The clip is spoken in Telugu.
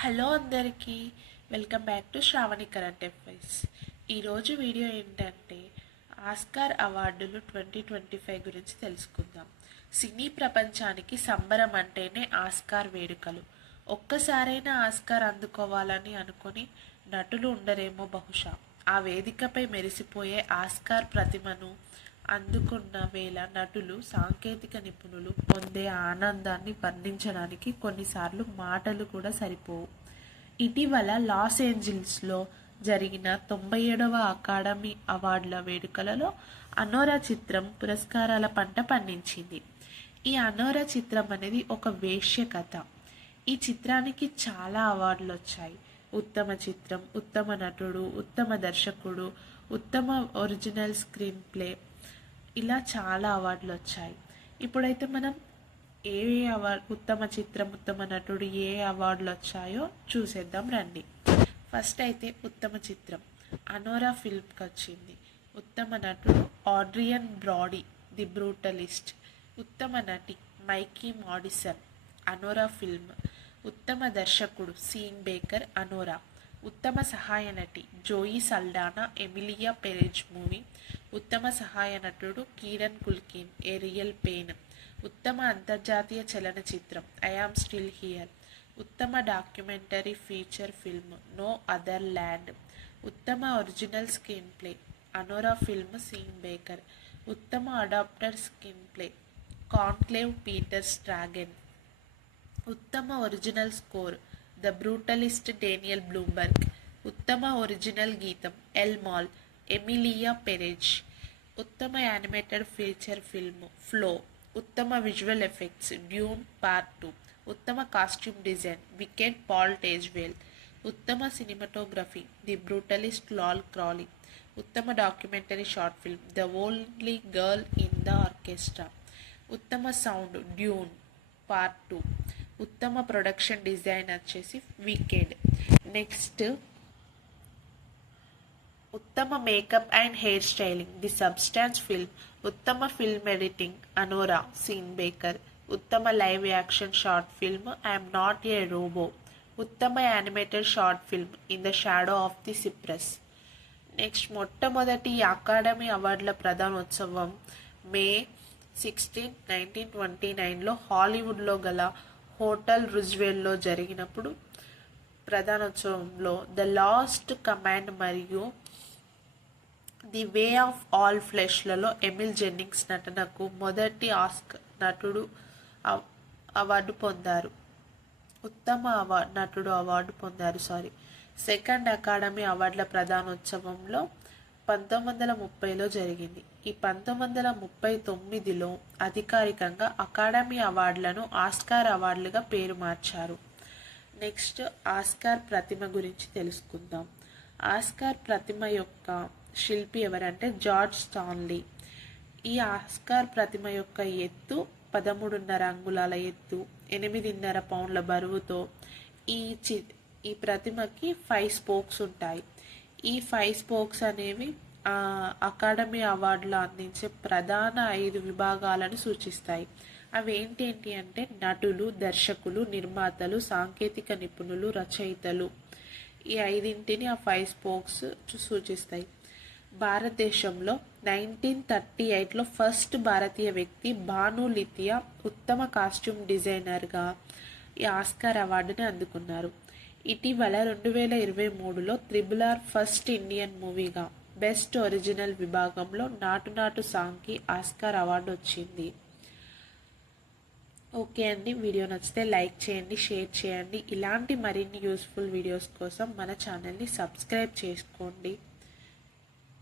హలో అందరికీ, welcome back to Shravani current affairs. ఈరోజు వీడియో ఏంటంటే ఆస్కార్ అవార్డులు 2025 గురించి తెలుసుకుందాం. సినీ ప్రపంచానికి సంబరం అంటేనే ఆస్కార్ వేడుకలు. ఒక్కసారైనా ఆస్కార్ అందుకోవాలని అనుకొని నటులు ఉండరేమో బహుశా. ఆ వేదికపై మెరిసిపోయే ఆస్కార్ ప్రతిమను అందుకున్న వేళ నటులు, సాంకేతిక నిపుణులు పొందే ఆనందాన్ని వర్ణించడానికి కొన్నిసార్లు మాటలు కూడా సరిపోవు. ఇటీవల లాస్ ఏంజల్స్లో జరిగిన 97వ అకాడమీ అవార్డుల వేడుకలలో అనోరా చిత్రం పురస్కారాల పంట పండించింది. ఈ అనోరా చిత్రం అనేది ఒక వేశ్య కథ. ఈ చిత్రానికి చాలా అవార్డులు వచ్చాయి. ఉత్తమ చిత్రం, ఉత్తమ నటుడు, ఉత్తమ దర్శకుడు, ఉత్తమ ఒరిజినల్ స్క్రీన్ ప్లే, ఇలా చాలా అవార్డులు వచ్చాయి. ఇప్పుడైతే మనం ఏ అవార్డు, ఉత్తమ చిత్రం, ఉత్తమ నటుడు ఏ అవార్డులు వచ్చాయో చూసేద్దాం రండి. ఫస్ట్ అయితే ఉత్తమ చిత్రం అనోరా ఫిల్మ్కి వచ్చింది. ఉత్తమ నటుడు ఆడ్రియన్ బ్రాడీ, ది బ్రూటలిస్ట్. ఉత్తమ నటి మైకీ మాడిసన్, అనోరా ఫిల్మ్. ఉత్తమ దర్శకుడు సీన్ బేకర్, అనోరా. ఉత్తమ సహాయ నటి Zoe Saldana, Emilia Perez movie. ఉత్తమ సహాయ నటుడు Kieran Culkin, A Real Pain. ఉత్తమ అంతర్జాతీయ చలనచిత్రం ఐ యామ్ స్టిల్ హియర్. ఉత్తమ documentary feature film No Other Land. ఉత్తమ original screenplay Anora film, Sean Baker. ఉత్తమ adapted screenplay Conclave, Peter Straughan. ఉత్తమ original score The Brutalist, Daniel Blumberg. ఉత్తమ ఒరిజినల్ గీతం ఎల్ మాల్, ఎమిలియా పెరెజ్. ఉత్తమ యానిమేటెడ్ ఫీచర్ ఫిల్మ్ ఫ్లో. ఉత్తమ విజువల్ ఎఫెక్ట్స్ డ్యూన్ పార్ట్ 2. ఉత్తమ costume design Wicked, Paul Tazewell. ఉత్తమ cinematography The Brutalist, Lol Crawley. ఉత్తమ documentary short film The Only Girl in the Orchestra. ఉత్తమ సౌండ్ డ్యూన్ పార్ట్ 2. ఉత్తమ ప్రొడక్షన్ డిజైన్ వచ్చేసి వికెడ్. నెక్స్ట్ ఉత్తమ makeup and hair styling The Substance film. ఉత్తమ film editing Anora, Sean Baker. ఉత్తమ live action short film I'm Not a Robot. ఉత్తమ animated short film In the Shadow of the Cypress. Next మొట్టమొదటి అకాడమీ అవార్డుల ప్రధానోత్సవం మే 16, 1929లో హాలీవుడ్లో గల హోటల్ రుజ్వెల్లో జరిగినప్పుడు ప్రధానోత్సవంలో ద లాస్ట్ కమాండ్ మరియు ది వే ఆఫ్ ఆల్ ఫ్లెష్లలో ఎమిల్ జెన్నింగ్స్ నటనకు మొదటి ఆస్కార్ నటుడు అవార్డు పొందారు. ఉత్తమ నటుడు అవార్డు పొందారు. సెకండ్ అకాడమీ అవార్డుల ప్రధానోత్సవంలో 1930లో జరిగింది. ఈ 1939లో అధికారికంగా అకాడమీ అవార్డులను ఆస్కార్ అవార్డులుగా పేరు మార్చారు. నెక్స్ట్ ఆస్కార్ ప్రతిమ గురించి తెలుసుకుందాం. ఆస్కార్ ప్రతిమ యొక్క శిల్పి ఎవరంటే జార్జ్ స్టాన్లీ. ఈ ఆస్కార్ ప్రతిమ యొక్క ఎత్తు 13.5 అంగుళాల ఎత్తు, 8.5 పౌండ్ల బరువుతో ఈ ప్రతిమకి 5 స్పోక్స్ ఉంటాయి. ఈ 5 స్పోక్స్ అనేవి అకాడమీ అవార్డులు అందించే ప్రధాన 5 విభాగాలను సూచిస్తాయి. అవి ఏంటి అంటే నటులు, దర్శకులు, నిర్మాతలు, సాంకేతిక నిపుణులు, రచయితలు. ఈ 5ంటిని ఆ 5 స్పోక్స్ సూచిస్తాయి. భారతదేశంలో 1938లో ఫస్ట్ భారతీయ వ్యక్తి భాను లితియా ఉత్తమ కాస్ట్యూమ్ డిజైనర్గా ఈ ఆస్కార్ అవార్డుని అందుకున్నారు. ఇటీవల 2023లో RRR ఫస్ట్ ఇండియన్ మూవీగా బెస్ట్ ఒరిజినల్ విభాగంలో నాటు నాటు సాంగ్కి ఆస్కార్ అవార్డు వచ్చింది. ఓకే అండి, వీడియో నచ్చితే లైక్ చేయండి, షేర్ చేయండి. ఇలాంటి మరిన్ని యూస్ఫుల్ వీడియోస్ కోసం మన ఛానల్ని సబ్స్క్రైబ్ చేసుకోండి.